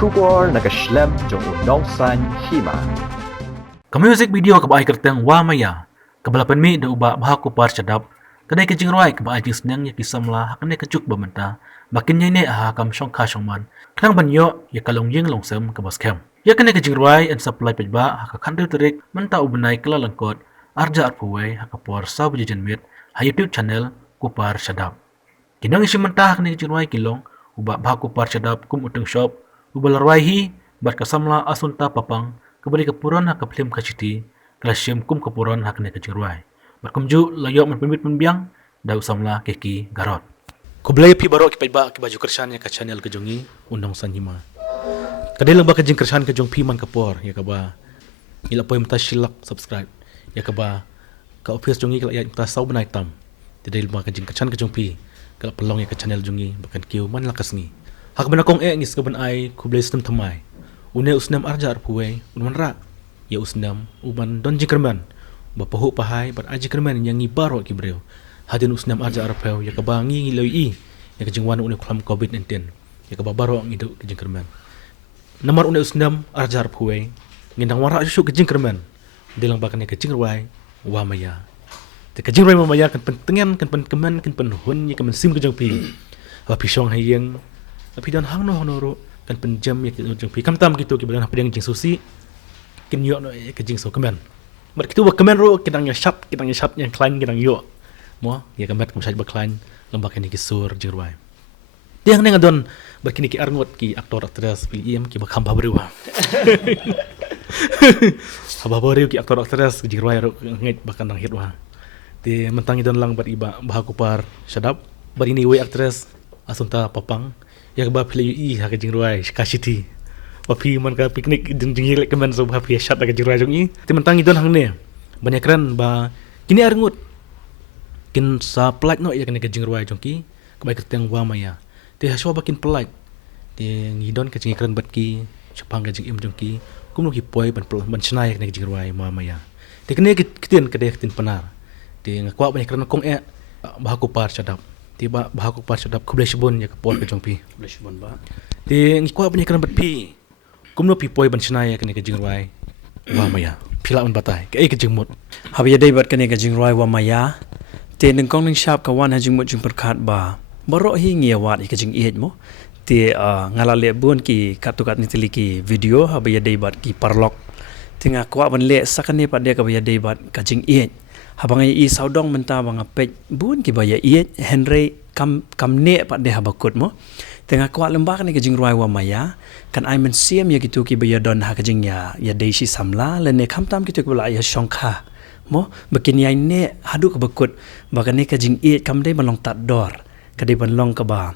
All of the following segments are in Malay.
Kubor nagaslem jong udongsan Hima. Ka-music video kabaay kerteng Wamaya. Kabalapan mi da uba bahaku par syadap. Kadai kajingruai kabaay Jingsneng ya Samla hakane kajuk bamenta. Bakin Ïaineh aha kam Shongkha Shongman. Klang banyo ya kalong ying longsem kabaskem. Ya kane kajingruai an supply pejba haka kandu terik menta ubenai kala langkot. Arja arpuway haka por sabu jajanmit ha YouTube channel kupar syadap. Kinang isi mentah kane kajingruai kilong uba bahaku par syadap kum uteng shop. Ubalarwaihi bat kasamla asunta papang kembali kepuron hak film kaciti kalasium kum kepuron hak ne kejirwai berkumju layok menpemit membiang dau samla keki garot kublay pi baro kipaiba ki baju kersan ya ka channel kejongi undang san Hima kadai lang ba kejing kersan kejong pi man kapor ya kaba ila poy mta silak subscribe ya kaba ka office jongi kala ya mta sau benai tam tidai lang ba kejing kersan kejong pi kala pelong ya ka channel jongi bakan kiu man lakas ni hak benakong ngis kaban ai kublay stem thamai une usnam arja arpuway unman ra ya usnam uban don jikerman bapahu pahai bar ajikerman yang ngibaro kibreu hadin usnam arja arpeu ya kabangi ngiloi ya kejingwan une klam covid-19 ya kababaro ngidu kejingkerman nomor une usnam arja arpuway ngindang wara su kejingkerman dilang bakan kejingruai Wamaya te kejingruai Wamaya kan pentengan kan penkeman kan penhun ya kan sim kejangpi apa pisong hayeng tapi dan hang no honoro kan penjam ya kejing pi kam tam gitu kibalan apa yang jing susi kin yo no ya kejing so kemen bar kitu ba kemen ro kidang ya shap yang klein kidang yo mo ya kemet kum sai ba klein lembak ni kisur jirwai tiang neng adon berkini ki arngot ki aktor aktris film ki ba khamba baru haba baru ki aktor aktris jirwai ro ngait bahkan nang hitwa ti mentang idon lang bar iba bahaku par syadap bar ini we aktris asunta papang ya ba play ha ka jingruai kasiti wapi man ka piknik jing lek kemen so ba pi shot ka jingruai jongi ti mentang idon hang ne banyak keren ba kini arngut kin sa plak no ya ka jingruai jongki ka ba keteng Wamaya ti ha so ba kin plak ti ngidon ka jing keren bat ki chapang ka jing im jongki kum no ki poi ban snai ka jingruai Wamaya ti kene kitien ka de tin panar ti ngakwa banyak keren kong ba ku par sadap tiba bahaku par sedap kublai shibun ya kapor ke jongpi kublai shibun ba ti ngikwa punya kan betpi kumno pi poi ban snai ya kene ke jingruai Wamaya pila un batai ke jingmut habya dei bat kene ke jingruai Wamaya te neng kong ning shap ka wan ha jingmut jing perkat ba baro hi ngia wat ke jing iet mo ti ngala le bun ki katukat ni tiliki video habya dei bat ki parlok tinga kwa ban le sakane pa de ka habya dei bat ka jing iet habang i saudong menta bang apet bun ki baya iet Henry kam ne pat de habakut mo tengah kwa lembak ni ke jingruai Wamaya kan ai men siam ya gitu ki baya don ha ke jing ya dei si Samla le ne kam tam gitu ki bala ya Shongkha mo bakin Ïaineh hadu ke bakut bakan ni ke jing iet kam de balong tat dor ka de balong ka ba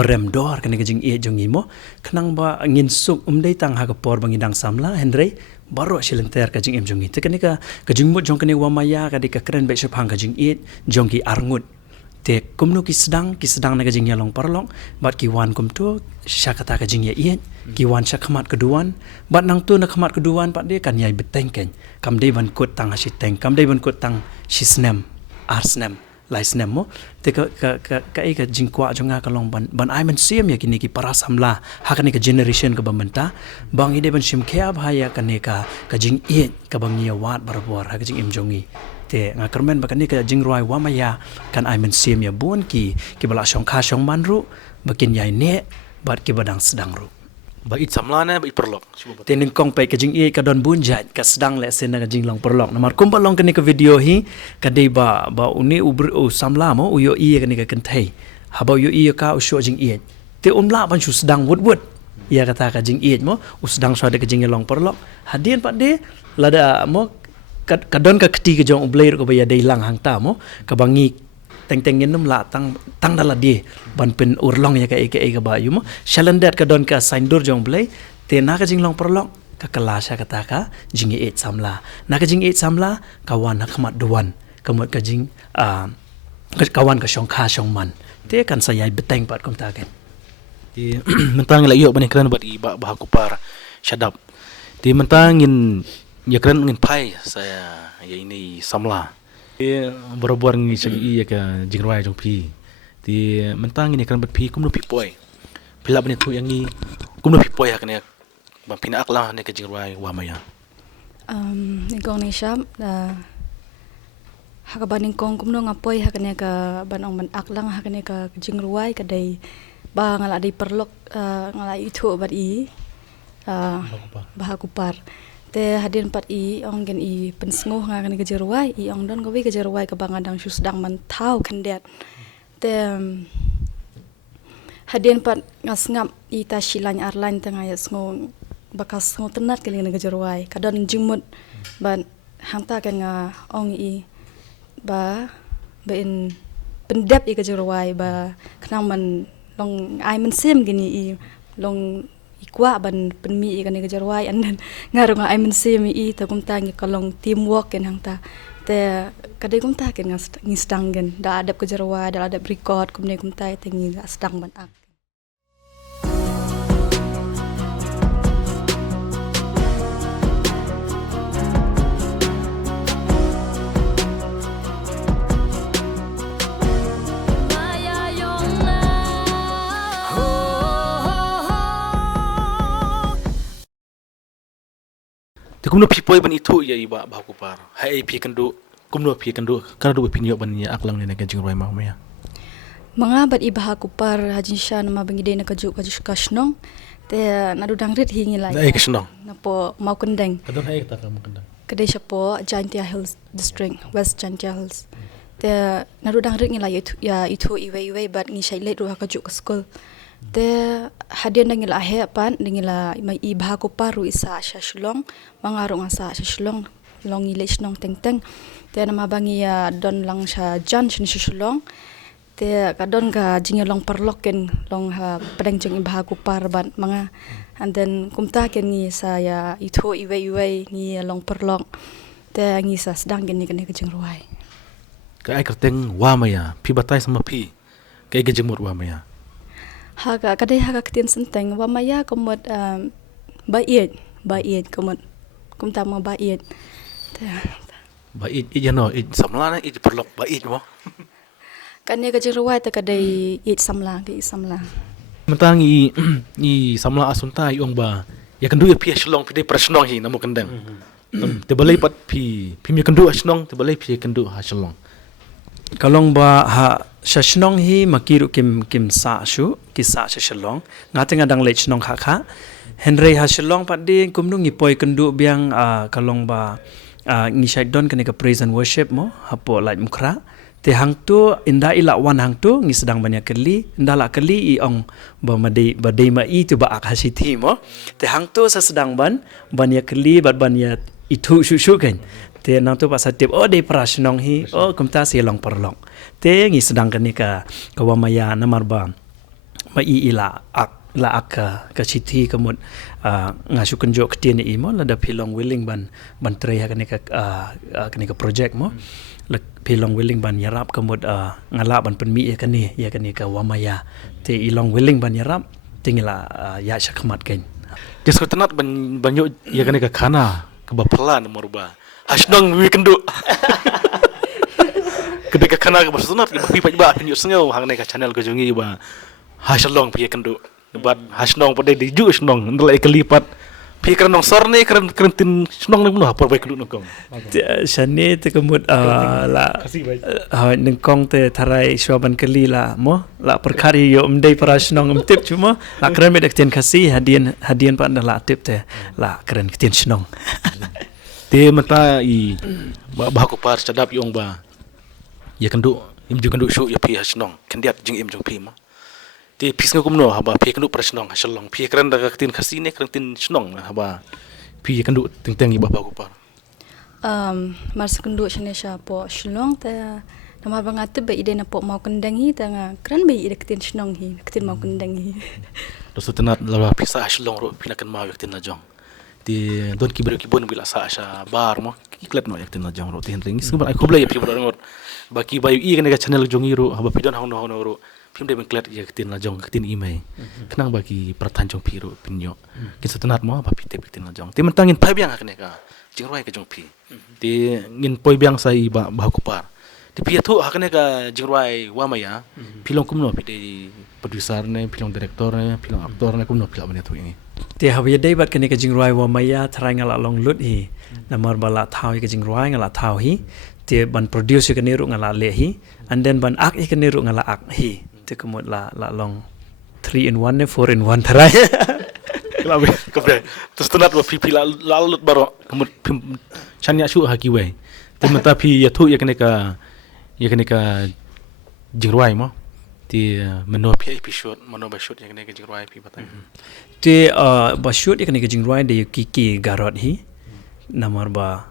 rem dor kan ke jing iet jongi mo kenang ba ngin suk dei tang ha ke por bangidang Samla Henry baru silenter ka jing em jongi te kanika ka jingmut jong kane Wamaya ka de ka keren be sepang ka jing it jongki arngut te kumno ki sedang na ka jing yalong parlong bat ki wan kum tu syakata ka jing ya it ki wan syakmat keduan bat nang tu na khamat keduan pat de kan yai beteng ken kam de ban kut tang asiteng kam de ban kut tang sisnem arsnem laisnem mo te ka jingkwa jonga ka long ban ai man siam ya kini ki para Samla ha ka ni ka generation ka bamenta bang ide ban sim khia bhaya ka ne ka jing it ka bang ya wat barabor ha ka jing im jongi te nga kermen ba ka ni ka jingruai Wamaya kan ai man siam ya bun ki bala Shongkha Shongman ru bakin Ïaineh bat ki badang sedang ru ba it Samla na ba it perlok te ning kong pe ka jing iet ka don bunjat ka sedang le sen na ka jing long perlok namar kumpal long ka ni ka video hi ka de ba uni ubru Samla mo uyo i ka ni ka kentai haba yo i ka usho jing iet te umla ban su sedang wut ya kata ka jing iet mo usdang so de ka jing long perlok hadin pat de lada mo ka don ka keti ka jong ublai ko ba ya de lang hang ta mo ka bangi teng num la tang dala di ban pen urlong ya ka ba yumo shalandat ka don ka saindur jong blai te na ka jing long perlok ka kalasha kata ka jing et Samla na ka jing et Samla kawan na khamat duan kamot ka jing kawan ka Shongkha Shongman te kan sayai beteng pat kom ta ken ti mentang la yo ban kran bat iba bahaku par syadap ti mentangin ya kran ngin pai saya ya ini Samla berbuar ngi segi ya ka jingruai jong pi ti mentang ini kan bet pi kum no pi poi pila bani tu yang ni kumno pipoy hakne ban pina akla ne ka jingruai wa maya ningkong ni syam hakaban ningkong kumno ngapoy hakne ka banong man aklang hakne ka jingruai kadai ba ngala dei perlok ngala itu bat i bahakupar te hadin pat i ong gen i pensngoh ngakane ka jingruai i ong don gawi ka jingruai ka bangadang susdang man tau kandet te hadin pat ngasngap i ta shilany arlan tengah ya sngo bakas sngo tenat kali nga jarwai kadon jingmut ban hangta kan nga ong i ba in pendep i ka jarwai ba knang man long ai man sim gini i long ikwa ban penmi i kan nga jarwai an ngaro nga ai man sim i ta kum tang ka long teamwork kan hangta te kadai kum ta kan ngi stang gen da adap ka jarwai da adap record kum ne kum ta tengi stang ban ak te kumno pipoy ban itu ya iba bahakupar hai pi kandu kumno pi kandu kana do pinyo ban ya aklang ne ka jingruai ma maya mga bat ibaha kupar hajin sya nama bangide na kaju kashnong te nadu dangrit hingi lai ai kashnong na po mau kendeng kadon hai ta kam kandang kedai sya po Jantia Hills District West Jantia Hills te nadu dangrit ngi lai itu iwe bat ngi syai let ru kaju ka school te hadian dangila he pan dangila mai ibaha kupar ru isa sya shulong mangaru ngasa sya shulong long ile shnong teng te nama bangi ya don lang sya jan sya shulong te kadon ka jingi long perloken long ha pedang jeng ibaha kupar ban mga and then kumta ken ni saya itu iwe ni long perlok te ngi sa sedang ken ni ken ke jeng ruai ka ai kerteng wa maya pi batai sama pi ka ai jemur wa maya haga kadai haga ketin senteng wa maya komod bait komod kumta ma bait te bait i jano i samla na i perlok bait mo kan ni ke jeng ruai te kadai it samla ke samla mentang i samla asunta i ong ba ya kandu ya pi shlong pi de prashnong hi namo kandang te balai pat pi mi kandu ashnong te balai pi kandu ha shlong kalong ba ha shashnong hi makiru kim sa shu ki sa shalong ngatenga dang le chnong kha henry ha shalong pat di kumnu ngi poi kendu biang kalong ba ngi shaidon kene ka praise and worship mo hapo like mukra te hang tu inda ila wan hang tu ngi sedang banyak kali inda la kali i ong ba madai ma i tu ba ak hasiti mo te hang tu sa sedang banyak kali banyak itu shu kan te nang tu pasal tip de prashnong hi kumta si long perlong te ngi sedang kani ka wamaya namar ba ma i ila ak ka chiti kamut ngasu kenjo ketien i mo la da pilong willing ban tre kani ka project mo la pilong willing ban yarap kamut ngala ban penmi kani ka wamaya te ilong willing ban yarap tingila ya syakmat kan jesko tenat banyo ya kani ka khana ka baplan morba hashnong wi kendu kedeka kana ka basunat ka pi pa pinyo sengau hang nei ka channel ko jongi ba hashlong pi kendu bat hashnong pade di ju snong ndalai kelipat pi krenong sorne krentin snong nang no por bai klu nong shane te kemut la nengkong te tharai shwaban kali la mo la perkari yo mdei parashnong mtip cuma la kreme dek ten kasi hadian pa la tip te la kren ten snong te mata i ba ko par sadap yong ba ya kandu im ju kandu shu ya pi hasnong kandiat jing im jong pi ma te pis ngom no haba pi kandu prasnong hasalong pi kran da tin khasine kran tin snong haba pi kandu teng i ba ko par mas kandu shane sha po shlong te nama bangat be ide na po mau kendang hi tanga kran be ide tin snong hi tin mau kendang hi do sutenat la pisa hasalong ro pinakan ma yak tin la jong ti don kibon bila sa bar mo kiklet no yak tin la jong ro tin ring sumber ai khoblai pi bro ngot baki bayu i kan ka channel jongi ro haba pidon hang no ro phim de klet yak tin la jong tin email knang baki prathan jong pi ro pinyo ki sutenat mo ba pi te tin la jong ti mentangin pai biang ka ne ka jingroi ka jong pi ti ngin poi biang sai ba ko par Ti pi tu hakane ka jingruai wa maya. Pilong kumno pi de producer ne, pilong director ne, pilong aktor ne kumno pila bani tu ini. Te habia dei bat kene ka jingruai wa maya tharai ngala long lut hi namar bala thau hi ka jingruai ngala thau hi te ban produce ka niru ngala le hi and then ban ak ka niru ngala ak hi te kumut la long 3 in 1 ne 4 in 1 tharai Kalau kebre terus tenat wa pi lalut baro kumut chanya shu haki we. Te mata pi ya tu ya kene ka jingruai mo. Ti meno pi episode meno ba shoot ya kene ka jingruai pi batai. Te ba shoot ka ne ka jingruai de ki garot hi namar ba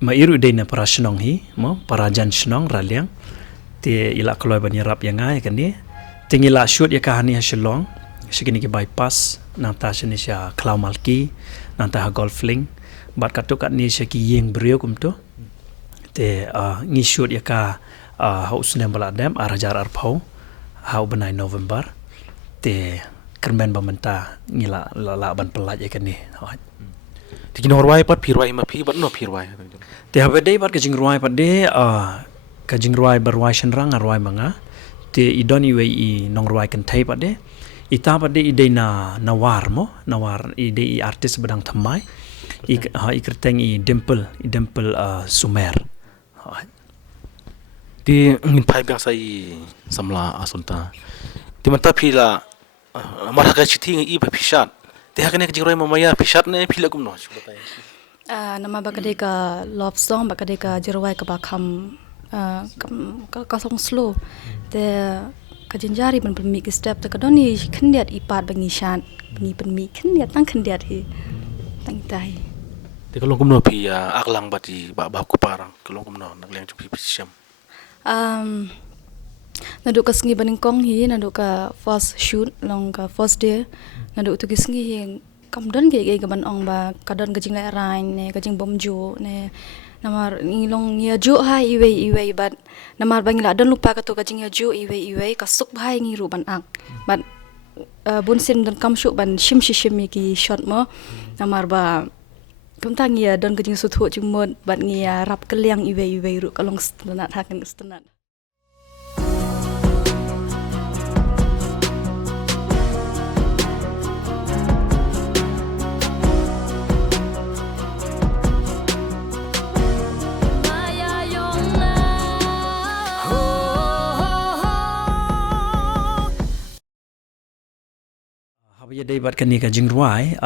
ma iru de na para shnong hi mo para jan shnong raliang te ila kloi ban yarap yang ai kan ni tingila shoot ya ka hani ha shlong shigini ki bypass nang ta shini sha klau malki nang ta golfling bat katukat ni sha ki yeng brio kum to te ngi shoot ya ka haus nem bala dem arajar arpau hau benai November te kermen bamenta ngila la ban pelaj ya kan ni Ti norwai pat pirwai ma pi bat no pirwai. Te habe dei bat ka jingruai pat de ka jingruai berwai shenrang arwai manga te idon i nongruai kan thai pat de ita pat de ide na war mo na war ide i artis bedang thamai i kerteng i dimple sumer Ti ngin pai biang sai samla asunta. Ti manta pi la marha ka chiti ngi i pa pishat. Te hakane ka jingrai mamaya pishat ne pila kum no. Nama bakade ka love song bakade ka jirwai ka bakam ka song slow te ka jinjari ban mi ki step te ka doni khndiat ipat bangi shan bangi penmi khndiat tang khndiat hi tang tai Te kalong kum no pi aklang bati ba ku parang kalong kum no nagleng chu pi pisam. Nadu ka sngi baning kong hi nadu ka first shoot long ka first day nadu tu ki sngi hi kam don ge ban ong ba ka don ka jing lai rai ne ka jing bom jo ne namar ngilong ya jo hai iwe bat namar bangila don lupa ka to ka jing ya jo iwe ka suk bhai ngi ru ban ak bat bun sin don kam shu ban shim ki shot mo namar ba kum tang ya don ka jing su thu jing mod bat ngi ya rap ka liang iwe ru ka long stanat hakan stanat habia dei bat kan ni ka jingruai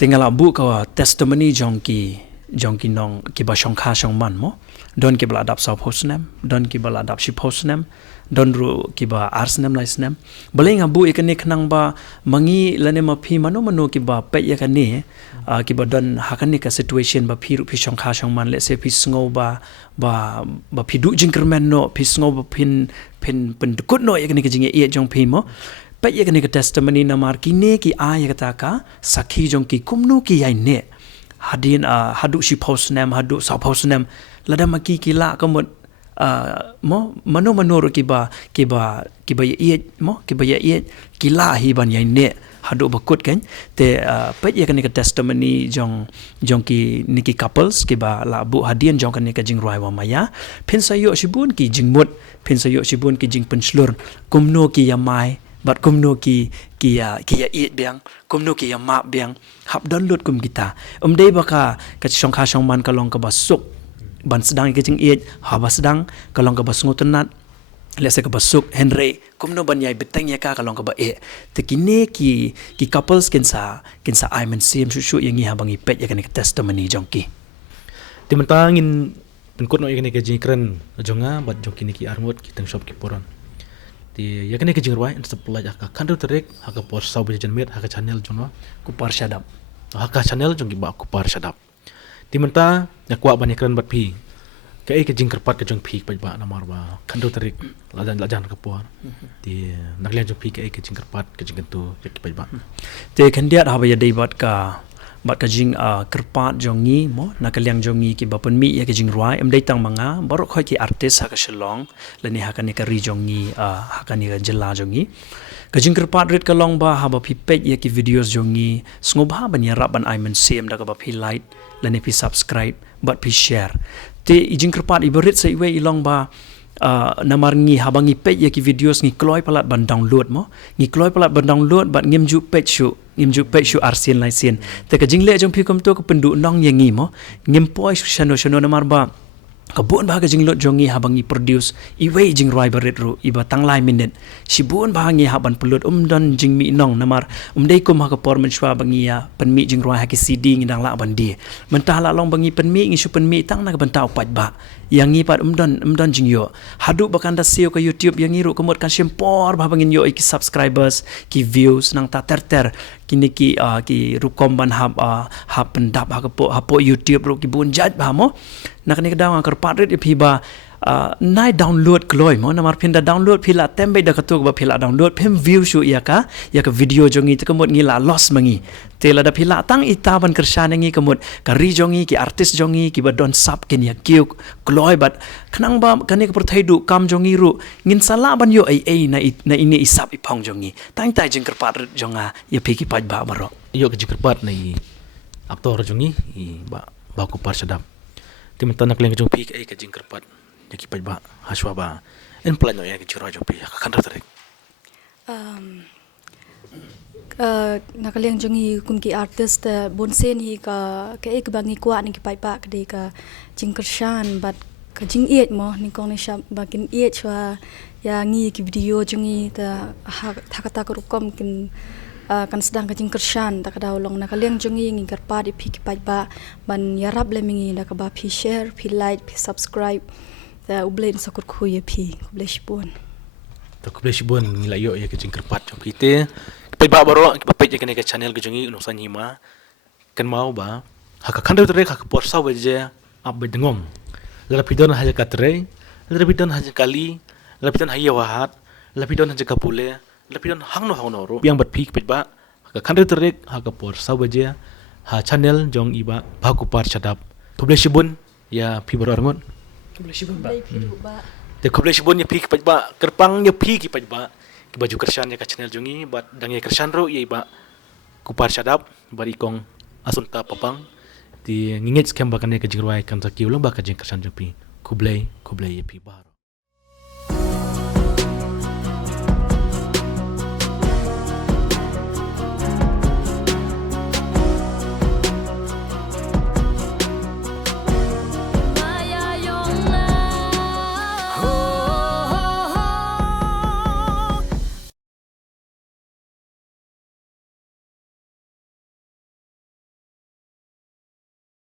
tinggal abu ka testimony jongki nong ki ba Shongkha Shongman mo don ki bala adap sau postnem don ki bala adap shi postnem don ru ki ba arsnem laisnem baling abu ikani khnang ba mangi lane ma phi mano ki ba pe ya kani ki ba don hakani ka situation ba phi ru phi Shongkha Shongman le se phi sngo ba phi du jingkermen no phi sngo ba phin pendukut no ikani ka jinge e jong phi mo pe ya kani ka testimony namar ki ne ki a ya ta ka sakhi jong ki kumnu ki Ïaineh hadin hadu shi postnem hadu sa postnem lada maki kila kamut mo mano ro ki ba ye mo ki ba ye kila hi ban Ïaineh hadu bakut kan te pe ya kan ka testimony jong ki niki couples ki ba la bu hadian jong kan ka jing roi wa maya phin sayo shibun ki jingmut phin sayo shibun ki jing penslur kumno ki yamai bat kumno ki ya it biang kumno ki ya ma biang hab don lut kum kita dei baka ka Shongkha Shongman kalong ka basuk ban sedang ke jing it ha basdang kalong ka basngutunat lese ka basuk Henry kumno ban yai beteng ya ka kalong ka ba te kine ki couples kinsa I men sim shu yang ha bangi pet ya kan testimony jongki Timantangin penkut no ikani ka jingkren jonga bat jongki ni ki armut ki tang shop ki poran. Ti yakane ke jingruai in supply aka kandu terek aka por sau bejan met aka channel jonwa ku par shadap aka channel jongi ba ku par shadap ti menta yakwa banikran bat pi ke jingkerpat ke jong pi ba namar ba kandu terek lajan ka por ti naklian jong pi ke jingkerpat ke jingentu yak ba te khandiat ha ba ya dei bat ka jing kerpat jongi mo nakaliang jongi ki bapen mi ya ke jing ruai dei tang manga baru khoi ki artist ha ka shalong lani ha ka ni ka ri jongi ha ka ni ka jela jongi ka jing kerpat rit ka long ba ha ba pi page ya ki videos jongi sngob ha ban ya rap ban I men sim da ka ba pi like lani pi subscribe but pi share te ijing kerpat iberit sa iwe ilong ba namar ngi habangi page ya ki videos ngi kloi palat ban download mo ngi kloi palat ban download bat ngimju page shu arsin lai sin te ka jingle jong pi kom to ko pendu nong yang ngi mo ngimpoi shano namar ba kabun bahaga jinglot jongi habangi produce iwe jing roi berit ru iba tanglai minute sibun bahangi haban pelut dan jing mi nong namar dei kum ha kapor menshwa bangi ya penmi jing roi ha ki cd ngi dang la bandi mentah la long bangi penmi ngi su penmi tang na bantau pat ba yang ngi pat dan jing yo hadu bakan da seo ka youtube yang ngi ru kemot kan sempor bahangin yo ki subscribers ki views nang ta ter kini ki rukom ban hab pendap ha po youtube ru ki bun jat ba mo nak ni kadang angkar patrit ipiba nai download kloi mo namar pinda download pila tembe da katuk ba pila download pem view shu ya ka video jongi te kemut ngila loss mangi tela da pila tang itaban kersan ngi kemut ka ri jongi ki artis jongi ki ba don sub ken ya kiuk kloi bat kanang ba kani ka perthai du kam jongi ru ngin sala ban yo ai na ini isap ipong jongi tang tai jing kerpat jonga ya piki paj ba baro yo ke kerpat nei aktor jongi ba ku par sadap tim tanak leng jong pi ka jing kerpat yaki paj ba haswa ba en plan no ya ke jiro jong pi ka kan tarik nakaliang jongi kun ki artist bonsen hi ka ek bangi kwa ni ki pai pa kade ka jingkershan bat ka jing iet mo ni kong ni shap bakin iet chwa ya ngi ki video jongi ta thakata ko rukom kin kan sedang ka jingkershan ta kada ulong nakaliang jongi ngi karpa di pi ki pai ba ban yarap le mingi da ka ba pi share pi like pi subscribe ta ublen sakut khu ye pi kublish bon to kublish bon ngila yo ya ke jingkerpat jong pi te pai ba baro ki pai je ke channel ke jongi unosan Hima kan mau ba haka kan tere haka por sa weje ab bedengom la pidon haja katre la pidon haja kali la pidon haja wahat la pidon haja kapule la pidon hangno ro yang bat pik pai ba haka kan tere haka por sa weje ha channel jong iba ba ku par chadap kublish bon ya pi baro arngot kublish bon ba te kublish bon ya pi pai ba kerpang ya pi ki pai ba ki baju kersan ya ka channel jongi bat dang ya kersan ro ye ba kupar sadap bari kong asunta papang ti ngingit skem bakane ka jingwai kan ta kiulo ba ka jing kersan jopi kublai ye pi bar